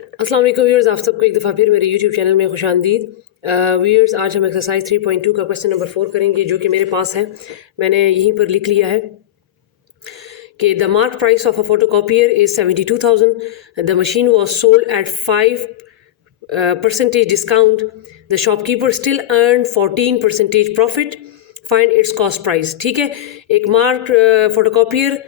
अस्सलाम वालेकुम व्यूअर्स, आप सबको एक दफ़ा फिर मेरे यूट्यूब चैनल में खुशामदीद। व्यूअर्स, आज हम एक्सरसाइज 3.2 का क्वेश्चन नंबर 4 करेंगे, जो कि मेरे पास है। मैंने यहीं पर लिख लिया है कि the mark price of a photocopier is 72,000, the machine was sold at 5% discount, the shopkeeper still earn 14% profit, find its cost price. ठीक है, एक मार्क फोटोकॉपियर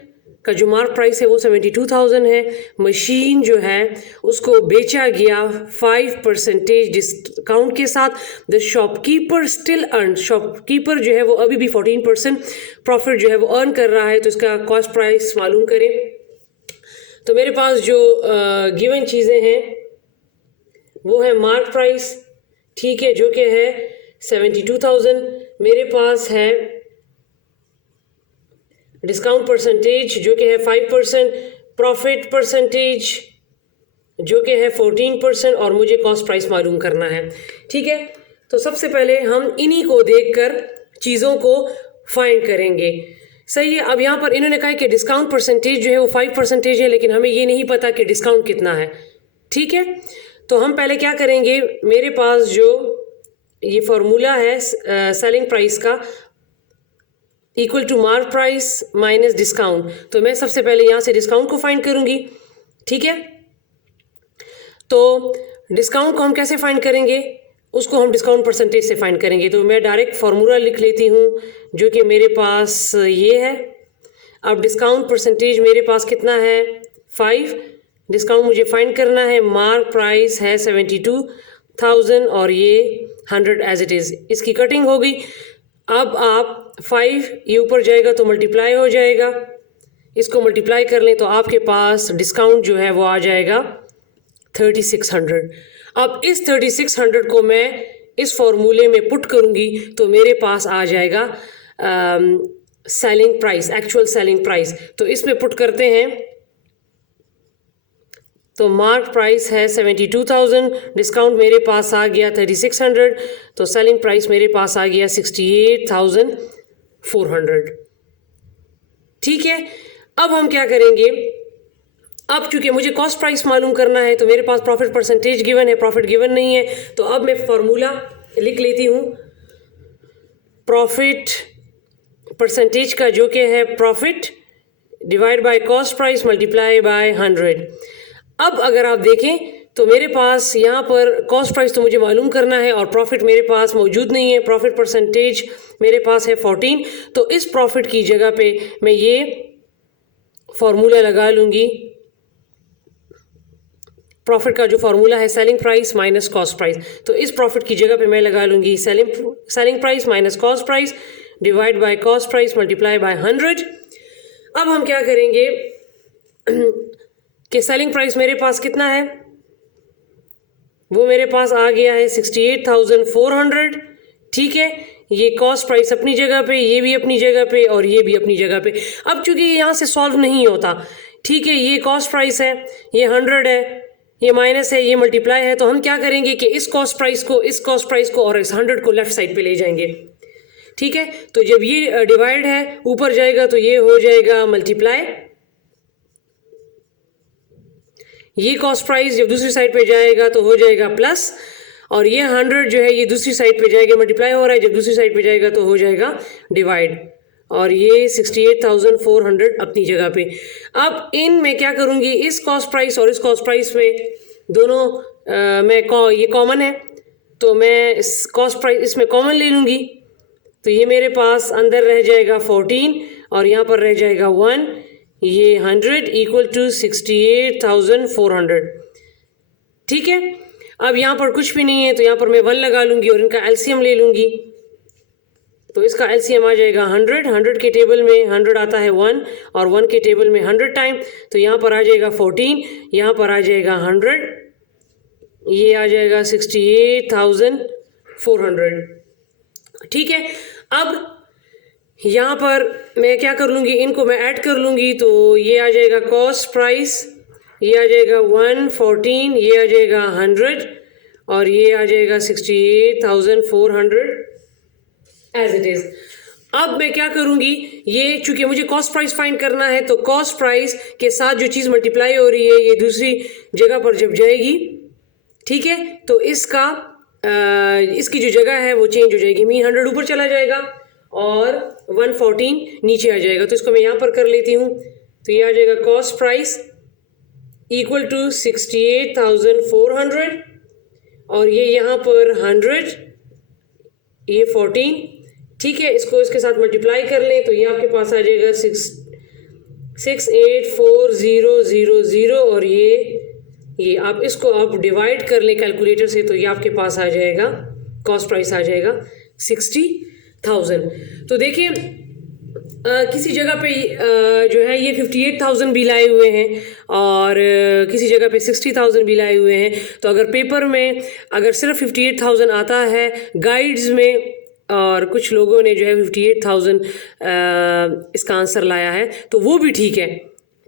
का जो मार्क प्राइस है वो 72,000 है। मशीन जो है उसको बेचा गया 5% डिस्काउंट के साथ। The shopkeeper still earn, shopkeeper जो है वो अभी भी 14% प्रॉफिट जो है वो अर्न कर रहा है। तो इसका कॉस्ट प्राइस मालूम करें। तो मेरे पास जो गिवन चीज़ें हैं वो है मार्क प्राइस, ठीक है, जो कि है 72,000। मेरे पास है डिस्काउंट परसेंटेज जो कि है 5%, प्रॉफिट परसेंटेज जो कि है 14%, और मुझे कॉस्ट प्राइस मालूम करना है। ठीक है, तो सबसे पहले हम इन्हीं को देखकर चीज़ों को फाइंड करेंगे। सही है। अब यहाँ पर इन्होंने कहा कि डिस्काउंट परसेंटेज जो है वो 5% है, लेकिन हमें ये नहीं पता कि डिस्काउंट कितना है। ठीक है, तो हम पहले क्या करेंगे, मेरे पास जो ये फार्मूला है सेलिंग प्राइस का, equal to mark price minus discount. तो मैं सबसे पहले यहाँ से डिस्काउंट को फाइंड करूँगी। ठीक है, तो डिस्काउंट को हम कैसे फाइंड करेंगे, उसको हम डिस्काउंट परसेंटेज से फाइंड करेंगे। तो मैं डायरेक्ट फार्मूला लिख लेती हूँ, जो कि मेरे पास ये है। अब डिस्काउंट परसेंटेज मेरे पास कितना है, 5। डिस्काउंट मुझे फाइंड करना है, मार्क प्राइस है 72,000 और ये 100 एज इट इज़। इसकी कटिंग हो गई। अब आप 5 ये ऊपर जाएगा तो मल्टीप्लाई हो जाएगा, इसको मल्टीप्लाई कर लें तो आपके पास डिस्काउंट जो है वो आ जाएगा 3600। अब इस 3600 को मैं इस फॉर्मूले में पुट करूंगी तो मेरे पास आ जाएगा selling price, actual selling price. तो इसमें पुट करते हैं, तो मार्क प्राइस है 72,000, डिस्काउंट मेरे पास आ गया 3600, तो सेलिंग प्राइस मेरे पास आ गया 68,400। ठीक है, अब हम क्या करेंगे, अब चूंकि मुझे कॉस्ट प्राइस मालूम करना है तो मेरे पास प्रॉफिट परसेंटेज गिवन है, प्रॉफिट गिवन नहीं है। तो अब मैं फॉर्मूला लिख लेती हूँ, प्रॉफिट परसेंटेज का जो कि है profit divide by cost price multiply by 100। अब अगर आप देखें तो मेरे पास यहाँ पर कॉस्ट प्राइस तो मुझे मालूम करना है और प्रॉफिट मेरे पास मौजूद नहीं है। प्रॉफिट परसेंटेज मेरे पास है 14, तो इस प्रॉफिट की जगह पे मैं ये फॉर्मूला लगा लूँगी। प्रॉफिट का जो फार्मूला है selling price minus cost price, तो इस प्रॉफिट की जगह पे मैं लगा लूँगी selling price minus cost price divide by cost price multiply by 100। अब हम क्या करेंगे कि सेलिंग प्राइस मेरे पास कितना है, वो मेरे पास आ गया है 68,400। ठीक है, ये कॉस्ट प्राइस अपनी जगह पे, ये भी अपनी जगह पे और ये भी अपनी जगह पे। अब चूंकि ये यहाँ से सॉल्व नहीं होता, ठीक है, ये कॉस्ट प्राइस है, ये 100 है, ये माइनस है, ये मल्टीप्लाई है, तो हम क्या करेंगे कि इस कॉस्ट प्राइस को, इस कॉस्ट प्राइस को और इस 100 को लेफ्ट साइड पे ले जाएंगे। ठीक है, तो जब ये डिवाइड है ऊपर जाएगा तो ये हो जाएगा मल्टीप्लाई, ये कॉस्ट प्राइस जब दूसरी साइड पे जाएगा तो हो जाएगा प्लस, और ये 100 जो है ये दूसरी साइड पे जाएगा, मल्टीप्लाई हो रहा है, जब दूसरी साइड पे जाएगा तो हो जाएगा डिवाइड, और ये 68,400 अपनी जगह पे। अब इन मैं क्या करूँगी, इस कॉस्ट प्राइस और इस कॉस्ट प्राइस में दोनों ये कॉमन है, तो मैं इस कॉस्ट प्राइस इसमें कॉमन ले लूँगी। तो ये मेरे पास अंदर रह जाएगा 14 और यहाँ पर रह जाएगा 1, ये 100 इक्वल टू 68,400। ठीक है, अब यहाँ पर कुछ भी नहीं है तो यहाँ पर मैं 1 लगा लूँगी और इनका एलसीएम ले लूँगी। तो इसका एलसीएम आ जाएगा 100 के टेबल में 100 आता है 1 और 1 के टेबल में 100 टाइम, तो यहाँ पर आ जाएगा 14, यहाँ पर आ जाएगा 100, ये आ जाएगा 68,400। ठीक है, अब यहाँ पर मैं क्या कर लूँगी, इनको मैं ऐड कर लूँगी, तो ये आ जाएगा कॉस्ट प्राइस, ये आ जाएगा 114, ये आ जाएगा 100 और ये आ जाएगा 68,400 एज इट इज़। अब मैं क्या करूंगी, ये चूंकि मुझे कॉस्ट प्राइस फाइंड करना है तो कॉस्ट प्राइस के साथ जो चीज़ मल्टीप्लाई हो रही है ये दूसरी जगह पर जब जाएगी, ठीक है, तो इसकी जो जगह है वो चेंज हो जाएगी। मीन 100 ऊपर चला जाएगा और 114 नीचे आ जाएगा। तो इसको मैं यहाँ पर कर लेती हूँ। तो ये आ जाएगा कॉस्ट प्राइस इक्वल टू 68,400 और ये यहाँ पर 100, ये 14, ठीक है। इसको इसके साथ मल्टीप्लाई कर लें तो ये आपके पास आ जाएगा 684,000 और ये आप इसको आप डिवाइड कर लें कैलकुलेटर से तो ये आपके पास आ जाएगा, कॉस्ट प्राइस आ जाएगा 60,000। तो देखिए किसी जगह पे जो है ये 58,000 भी लाए हुए हैं और किसी जगह पे 60,000 भी लाए हुए हैं। तो अगर पेपर में अगर सिर्फ 58,000 आता है गाइड्स में और कुछ लोगों ने जो है 58,000 इसका आंसर लाया है तो वो भी ठीक है,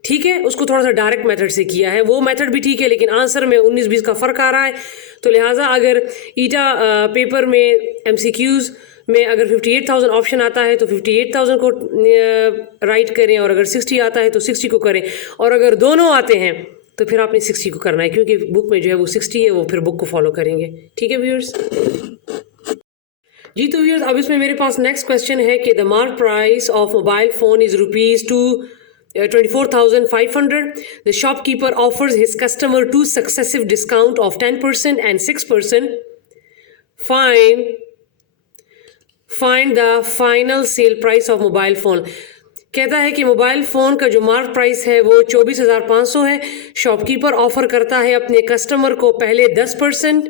ठीक है। उसको थोड़ा सा डायरेक्ट मेथड से किया है, वो मेथड भी ठीक है, लेकिन आंसर में 19-20 का फ़र्क आ रहा है। तो लिहाजा अगर ईटा पेपर में MCQs में अगर 58,000 ऑप्शन आता है तो 58,000 को राइट करें और अगर 60 आता है तो 60 को करें और अगर दोनों आते हैं तो फिर आपने 60 को करना है क्योंकि बुक में जो है वो 60 है, वो फिर बुक को फॉलो करेंगे, ठीक है व्यूअर्स जी। तो व्यूअर्स अब इसमें मेरे पास नेक्स्ट क्वेश्चन है कि the mark price of mobile phone is ₹24,500. The shopkeeper offers his customer 2 successive discount of 10% and 6%. Find the final sale price of mobile phone. कहता है कि मोबाइल फ़ोन का जो मार्क प्राइस है वो 24,500 है। शॉपकीपर ऑफ़र करता है अपने कस्टमर को पहले 10%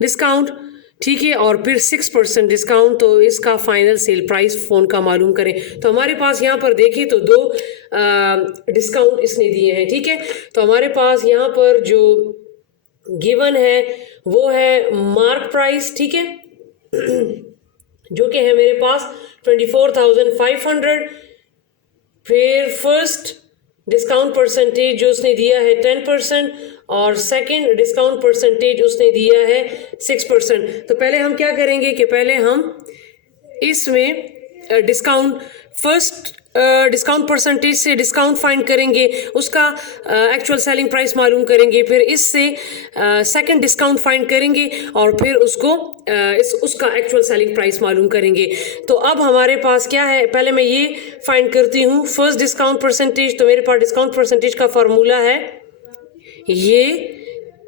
डिस्काउंट, ठीक है, और फिर 6% डिस्काउंट। तो इसका फाइनल सेल प्राइस फ़ोन का मालूम करें। तो हमारे पास यहाँ पर देखिए तो 2 डिस्काउंट इसने दिए हैं, ठीक है। तो हमारे पास यहाँ पर जो गिवन है वो है मार्क प्राइस, ठीक है, जो कि है मेरे पास 24,500। फिर फर्स्ट डिस्काउंट परसेंटेज जो उसने दिया है 10% और सेकंड डिस्काउंट परसेंटेज उसने दिया है 6%। तो पहले हम क्या करेंगे कि पहले हम इसमें फर्स्ट डिस्काउंट परसेंटेज से डिस्काउंट फाइंड करेंगे, उसका एक्चुअल सेलिंग प्राइस मालूम करेंगे, फिर इससे सेकंड डिस्काउंट फाइंड करेंगे और फिर उसका एक्चुअल सेलिंग प्राइस मालूम करेंगे। तो अब हमारे पास क्या है, पहले मैं ये फाइंड करती हूँ फर्स्ट डिस्काउंट परसेंटेज। तो मेरे पास डिस्काउंट परसेंटेज का फार्मूला है ये,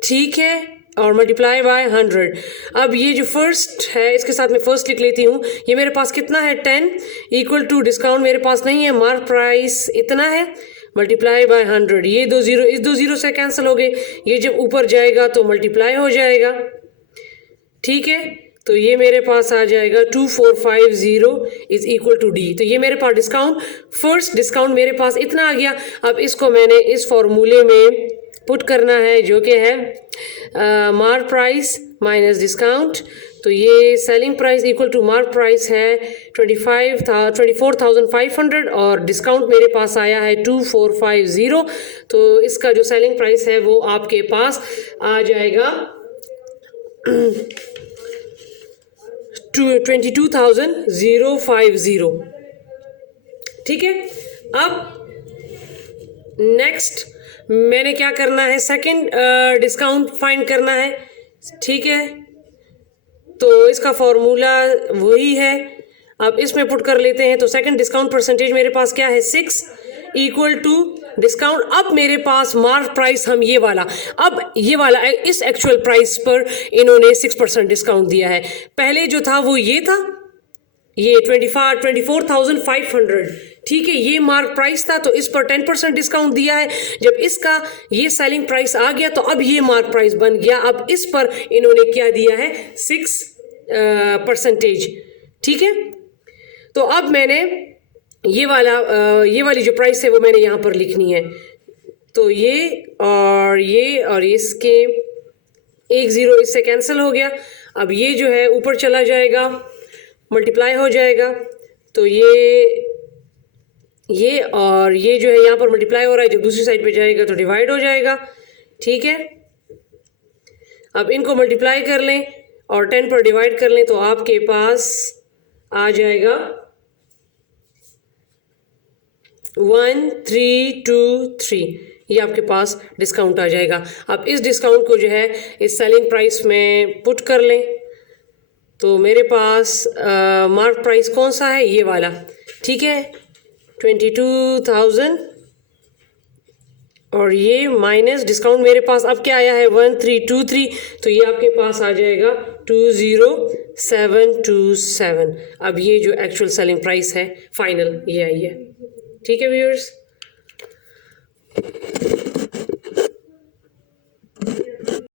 ठीक है, और मल्टीप्लाई बाय 100। अब ये जो फर्स्ट है इसके साथ मैं फर्स्ट लिख लेती हूँ। ये मेरे पास कितना है 10 इक्वल टू डिस्काउंट मेरे पास नहीं है, मार्क प्राइस इतना है, मल्टीप्लाई बाय 100। ये 2 जीरो इस 2 जीरो से कैंसिल हो गए, ये जब ऊपर जाएगा तो मल्टीप्लाई हो जाएगा, ठीक है। तो ये मेरे पास आ जाएगा 2450 इज इक्वल टू डी। तो ये मेरे पास फर्स्ट डिस्काउंट मेरे पास इतना आ गया। अब इसको मैंने इस फॉर्मूले में पुट करना है जो कि है मार्क प्राइस माइनस डिस्काउंट। तो ये selling price equal to mark price है 24,500 और डिस्काउंट मेरे पास आया है 2450। तो इसका जो सेलिंग प्राइस है वो आपके पास आ जाएगा 22,050, ठीक है। अब नेक्स्ट मैंने क्या करना है, सेकंड डिस्काउंट फाइंड करना है, ठीक है। तो इसका फॉर्मूला वही है, अब इसमें पुट कर लेते हैं। तो सेकंड डिस्काउंट परसेंटेज मेरे पास क्या है 6 इक्वल टू डिस्काउंट। अब मेरे पास मार्क प्राइस हम ये वाला इस एक्चुअल प्राइस पर इन्होंने 6% डिस्काउंट दिया है। पहले जो था वो ये था, ये 24,500, ठीक है, ये मार्क प्राइस था। तो इस पर 10% डिस्काउंट दिया है। जब इसका ये सेलिंग प्राइस आ गया तो अब ये मार्क प्राइस बन गया। अब इस पर इन्होंने क्या दिया है 6%, ठीक है। तो अब मैंने ये वाली जो प्राइस है वो मैंने यहाँ पर लिखनी है। तो ये और इसके 1 जीरो इससे कैंसिल हो गया। अब ये जो है ऊपर चला जाएगा, मल्टीप्लाई हो जाएगा। तो ये और ये जो है यहाँ पर मल्टीप्लाई हो रहा है, जब दूसरी साइड पे जाएगा तो डिवाइड हो जाएगा, ठीक है। अब इनको मल्टीप्लाई कर लें और 10 पर डिवाइड कर लें तो आपके पास आ जाएगा 1323 ये आपके पास डिस्काउंट आ जाएगा। अब इस डिस्काउंट को जो है इस सेलिंग प्राइस में पुट कर लें, तो मेरे पास मार्क प्राइस कौन सा है, ये वाला, ठीक है, 22,000 और ये माइनस डिस्काउंट मेरे पास अब क्या आया है 1323, तो ये आपके पास आ जाएगा 20727। अब ये जो एक्चुअल सेलिंग प्राइस है फाइनल ये आई है। ठीक है व्यूअर्स।